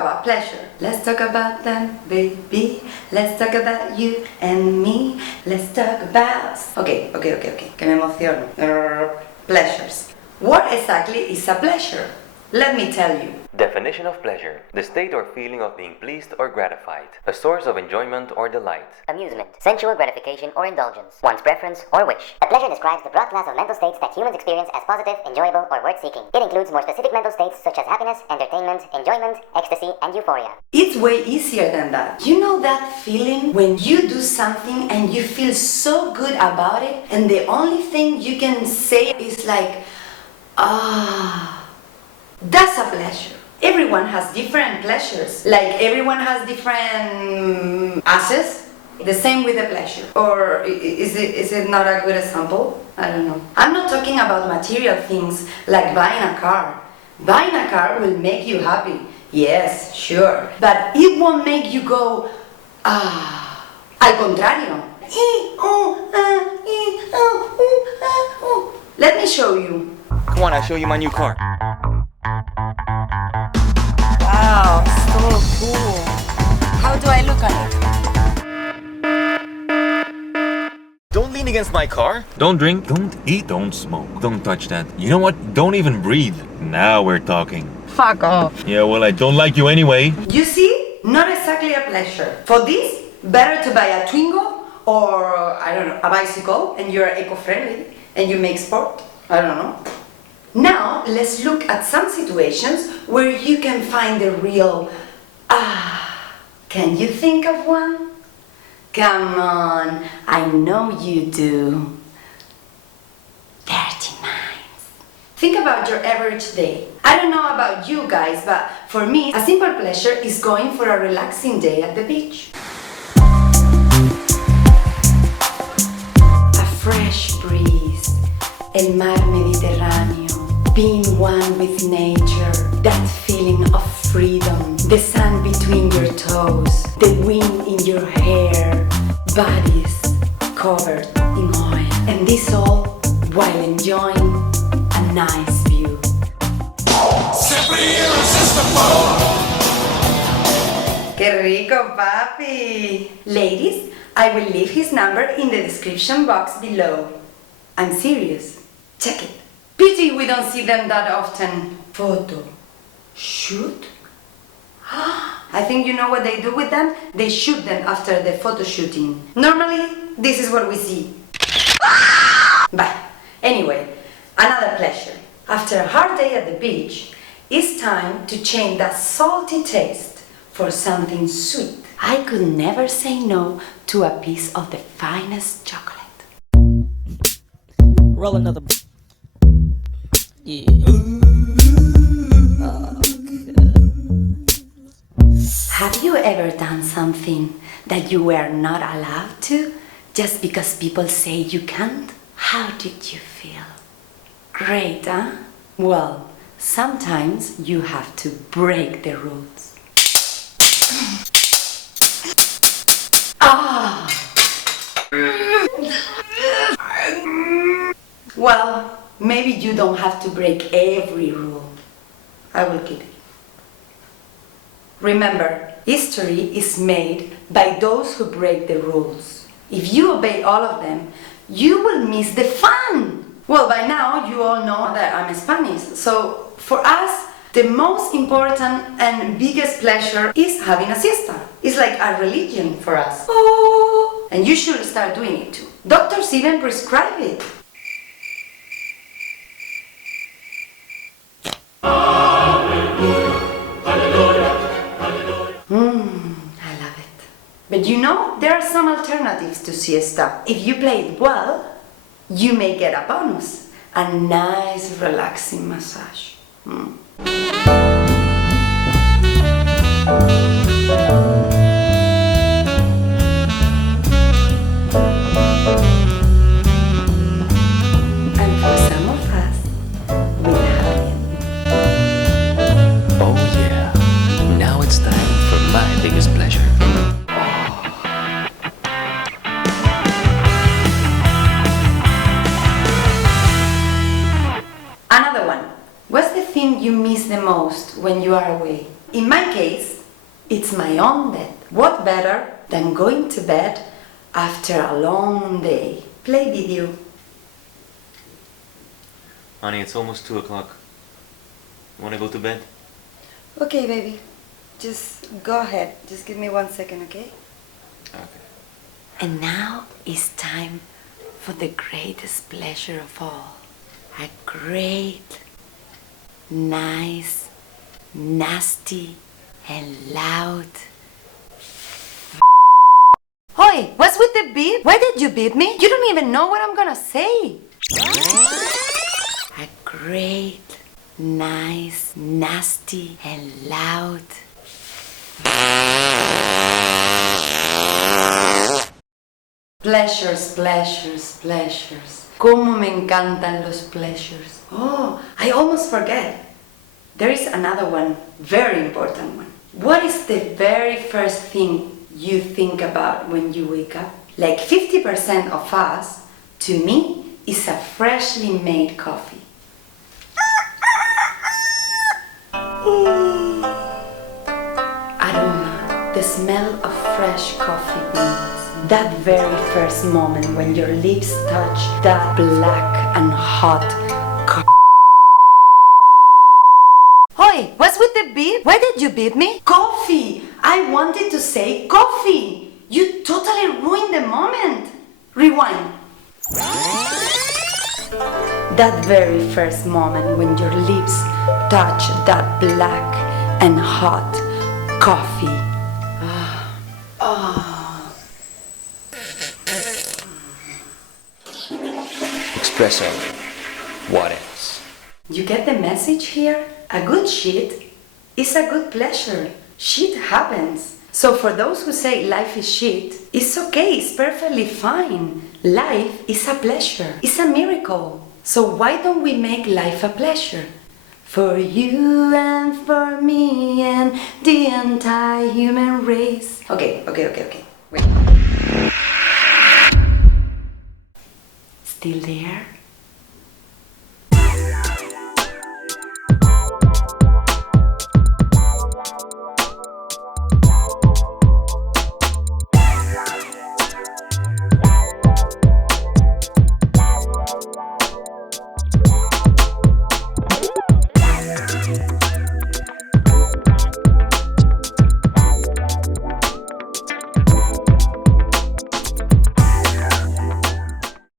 about pleasure. Let's talk about them, baby. Let's talk about you and me. Let's talk about... Okay, que me emociono. Pleasures. What exactly is a pleasure? Let me tell you. Definition of pleasure: the state or feeling of being pleased or gratified, a source of enjoyment or delight. Amusement, sensual gratification or indulgence, one's preference or wish. A pleasure describes the broad class of mental states that humans experience as positive, enjoyable, or worth-seeking. It includes more specific mental states such as happiness, entertainment, enjoyment, ecstasy, and euphoria. It's way easier than that. You know that feeling when you do something and you feel so good about it, and the only thing you can say is like, that's a pleasure. Everyone has different pleasures. Like everyone has different asses. The same with the pleasure. Or is it not a good example? I don't know. I'm not talking about material things like buying a car. Buying a car will make you happy. Yes, sure. But it won't make you go, al contrario. Let me show you. Come on, I'll show you my new car. Wow, so cool. How do I look on it? Don't lean against my car. Don't drink, don't eat, don't smoke. Don't touch that. You know what? Don't even breathe. Now we're talking. Fuck off. Yeah, well, I don't like you anyway. You see? Not exactly a pleasure. For this, better to buy a Twingo or, I don't know, a bicycle, and you're eco-friendly and you make sport. I don't know. Now, let's look at some situations where you can find the real Can you think of one? Come on, I know you do. Dirty minds. Think about your average day. I don't know about you guys, but for me, a simple pleasure is going for a relaxing day at the beach. A fresh breeze, el mar Mediterráneo, being one with nature, that feeling of freedom, the sun between your toes, the wind in your hair, bodies covered in oil, and this all while enjoying a nice view. Simply irresistible. ¡Qué rico, papi! Ladies, I will leave his number in the description box below. I'm serious. Check it. Pity we don't see them that often. Photo shoot? I think you know what they do with them? They shoot them after the photo shooting. Normally, this is what we see. But anyway, another pleasure. After a hard day at the beach, it's time to change that salty taste for something sweet. I could never say no to a piece of the finest chocolate. Roll another. Yeah. Have you ever done something that you were not allowed to just because people say you can't? How did you feel? Great, huh? Well, sometimes you have to break the rules. Well, maybe you don't have to break every rule. I will keep it. Remember, history is made by those who break the rules. If you obey all of them, you will miss the fun. Well, by now you all know that I'm Spanish, so for us, the most important and biggest pleasure is having a siesta. It's like a religion for us. Oh, and you should start doing it too. Doctors even prescribe it. I love it. But you know, there are some alternatives to siesta. If you play it well, you may get a bonus. A nice relaxing massage. And for some of us, with happy ending. Oh yeah, now it's time for my biggest pleasure. Another one. What's the thing you miss the most when you are away? In my case, it's my own bed. What better than going to bed after a long day? Play video. Honey, it's almost 2 o'clock. Wanna go to bed? Okay, baby. Just go ahead. Just give me 1 second, okay? Okay. And now is time for the greatest pleasure of all. A great, nice, nasty, and loud. Oi, what's with the beep? Why did you beep me? You don't even know what I'm gonna say. A great, nice, nasty, and loud. Pleasures, pleasures, pleasures. Cómo me encantan los pleasures. Oh, I almost forget. There is another one, very important one. What is the very first thing you think about when you wake up? Like 50% of us, to me, is a freshly made coffee. I don't know, the smell of fresh coffee beans. That very first moment when your lips touch that black and hot coffee. Oi, what's with the beep? Why did you beep me? Coffee! I wanted to say coffee! You totally ruined the moment! Rewind. That very first moment when your lips touch that black and hot coffee. Espresso. What else? You get the message here? A good shit is a good pleasure. Shit happens. So for those who say life is shit, it's okay, it's perfectly fine. Life is a pleasure, it's a miracle. So why don't we make life a pleasure? For you and for me and the entire human race. Okay. Wait. Still there?